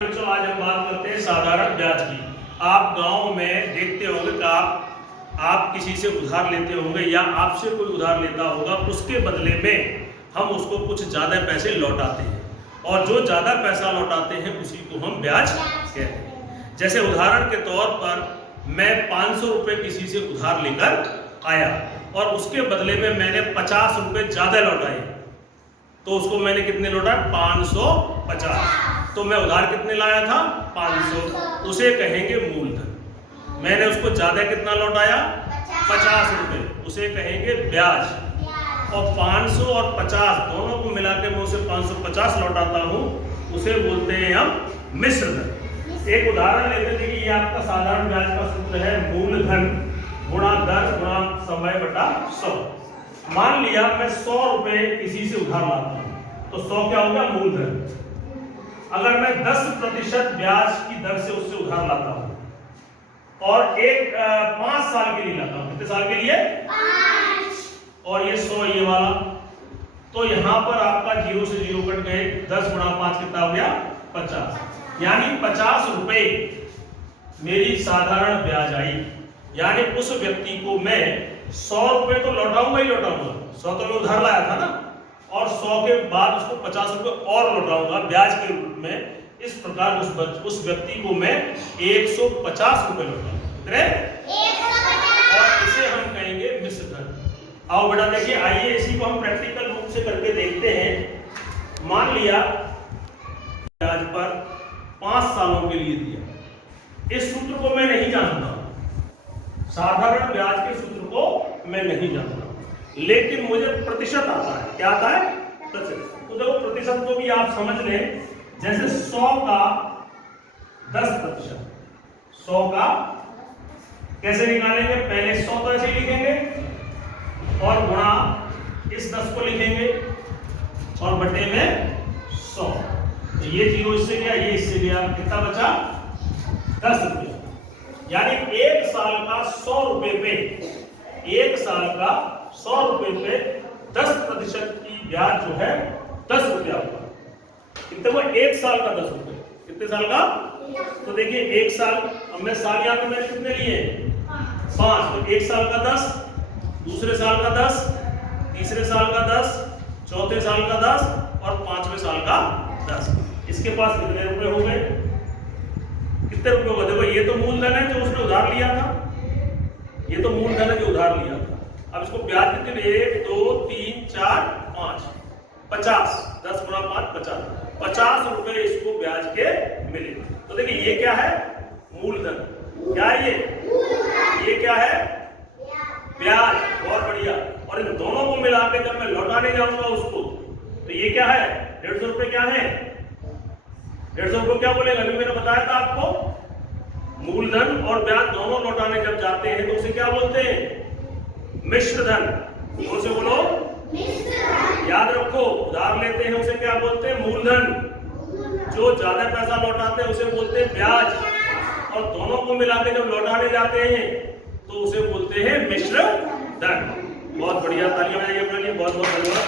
बच्चों, आज हम बात करते हैं साधारण ब्याज की। आप गांव में देखते होंगे कि आप किसी से उधार लेते होंगे या आपसे कोई उधार लेता होगा, उसके बदले में हम उसको कुछ ज़्यादा पैसे लौटाते हैं और जो ज़्यादा पैसा लौटाते हैं उसी को हम ब्याज कहते हैं। जैसे उदाहरण के तौर पर मैं 500 रुपये किसी से उधार लेकर आया और उसके बदले में मैंने 50 रुपये ज़्यादा लौटाए, तो उसको मैंने कितने लौटाए? 550। तो मैं उधार कितने लाया था? 500। उसे कहेंगे मूलधन। मैंने उसको ज्यादा कितना लौटाया? 50 रुपये, उसे कहेंगे ब्याज। और 500 और 50 दोनों को मिला के मैं उसे 550 लौटाता हूँ, उसे बोलते हैं हम मिश्र धन। एक उदाहरण लेते थे कि ये आपका साधारण ब्याज का सूत्र है, मूलधन गुणा दर गुणा समय बटा 100। मान लिया मैं 100 रुपये किसी से उधार लाता हूँ, तो 100 क्या हो गया? मूलधन। अगर मैं 10% ब्याज की दर से उससे उधार लाता हूं और 5 साल के लिए लाता हूं, कितने साल के लिए? 5। और ये 100 ये वाला, तो यहां पर आपका 0 से 0 कट गए, 10 गुणा 5 कितना हो गया? 50। यानी 50 रुपए मेरी साधारण ब्याज आई। यानी उस व्यक्ति को मैं 100 रुपए तो लौटाऊंगा ही लौटाऊंगा, 100 तो मैं उधार लाया था ना, और 100 के बाद उसको 50 रुपए और लौटाऊंगा ब्याज के रूप में। इस प्रकार उस व्यक्ति को मैं 150 रुपए लौटाऊंगा, और इसे हम कहेंगे मिश्र धन। आओ बेटा देखिए, आइए इसी को हम प्रैक्टिकल रूप से करके देखते हैं। मान लिया ब्याज पर 5 सालों के लिए दिया। इस सूत्र को मैं नहीं जानता, साधारण ब्याज के सूत्र को मैं नहीं जानता, लेकिन मुझे प्रतिशत आता है। क्या आता है? प्रतिशत। तो देखो, प्रतिशत को भी आप समझ लें, जैसे 100 का 10%। 100 का कैसे निकालेंगे? पहले 100 तो ऐसे लिखेंगे और गुणा इस 10 को लिखेंगे और बटे में 100। तो ये 0 इससे गया, ये इससे गया, कितना बचा? 10 रुपये। यानी 1 साल का 100 रुपये पे, 1 साल का 100 रुपये पे 10% की ब्याज जो है 10 रुपया होगा। कितने को? 1 साल का 10 रुपये। कितने साल का? तो देखिए 1 साल, अब मैं साल यहाँ पे मैंने कितने लिए? 5। तो 1 साल का 10, दूसरे साल का 10, तीसरे साल का 10, चौथे साल का 10 और 5वें साल का 10। इसके पास कितने रुपए हो गए? कितने रुपए होगा? देखो, ये तो मूलधन है जो उसने उधार लिया था, ये तो मूलधन है जो उधार लिया था। अब इसको ब्याज कितने? 1 2 3 4 5 50। 10 गुणा 5 50। 50 रुपए इसको ब्याज के मिले। तो देखिए ये क्या है? मूलधन। क्या है ये क्या है? ब्याज। बहुत बढ़िया। और इन दोनों को मिला के जब मैं लौटाने जाऊंगा उसको, तो ये क्या है? 150 रुपए। क्या है? 150 रुपए क्या बोलेगा? अभी मैंने बताया था आपको, मूलधन और ब्याज दोनों लौटाने जब जाते हैं तो उसे क्या बोलते हैं? मिश्र धन। उसे बोलो मिश्र धन। याद रखो, उधार लेते हैं उसे क्या बोलते हैं? मूलधन। जो ज्यादा पैसा लौटाते हैं उसे बोलते हैं ब्याज, और दोनों को मिला के जब लौटाने जाते हैं तो उसे बोलते हैं मिश्र धन। बहुत बढ़िया, तालियां बजाइए अपने लिए। बहुत बहुत धन्यवाद।